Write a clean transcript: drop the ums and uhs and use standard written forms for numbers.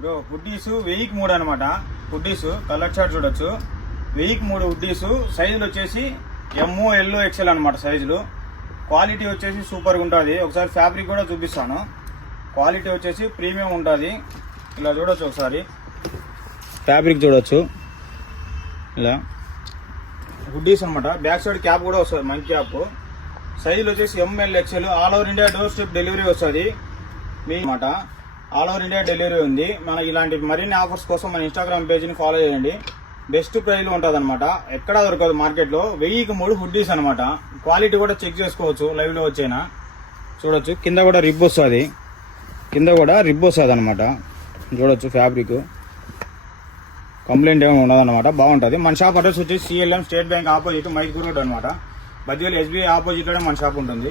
Bro hoodies 1000కి 3 అనమాట. Hoodies colour chart చూడొచ్చు. 1000కి 3 hoodies. సైజులు వచ్చేసి ML XL అనమాట సైజులు. క్వాలిటీ వచ్చేసి సూపర్గా ఉంటుంది. ఒకసారి ఫ్యాబ్రిక్ కూడా చూపిస్తాను. క్వాలిటీ వచ్చేసి ప్రీమియం ఉంటుంది. ఇలా చూడొచ్చు, ఒకసారి ఫ్యాబ్రిక్ చూడొచ్చు. ఇలా హుడ్డీస్ అనమాట. బ్యాక్ సైడ్ క్యాప్ కూడా వస్తుంది, మంచి క్యాప్. సైజులు వచ్చేసి ML XL. All over India door step delivery వస్తుంది మీ అనమాట. ఆల్ ఓవర్ ఇండియా డెలివరీ ఉంది. మన ఇలాంటి మరిన్ని ఆఫర్స్ కోసం మన ఇన్స్టాగ్రామ్ పేజ్ని ఫాలో చేయండి. బెస్ట్ ప్రైస్లో ఉంటుంది అనమాట. ఎక్కడా దొరకదు మార్కెట్లో. 1000కి 3 హుడ్డీస్ అనమాట. క్వాలిటీ కూడా చెక్ చేసుకోవచ్చు లైవ్లో వచ్చేనా చూడొచ్చు. కింద కూడా రిబ్ వస్తుంది, అనమాట. చూడొచ్చు ఫ్యాబ్రిక్. కంప్లైంట్ ఏమి ఉండదన్నమాట. బాగుంటుంది. మన షాప్ అడ్రస్ వచ్చేసి CLM state bank opposite Mysore road అనమాట. బద్వేలు SBI ఆపోజిట్లోనే మన షాప్ ఉంటుంది.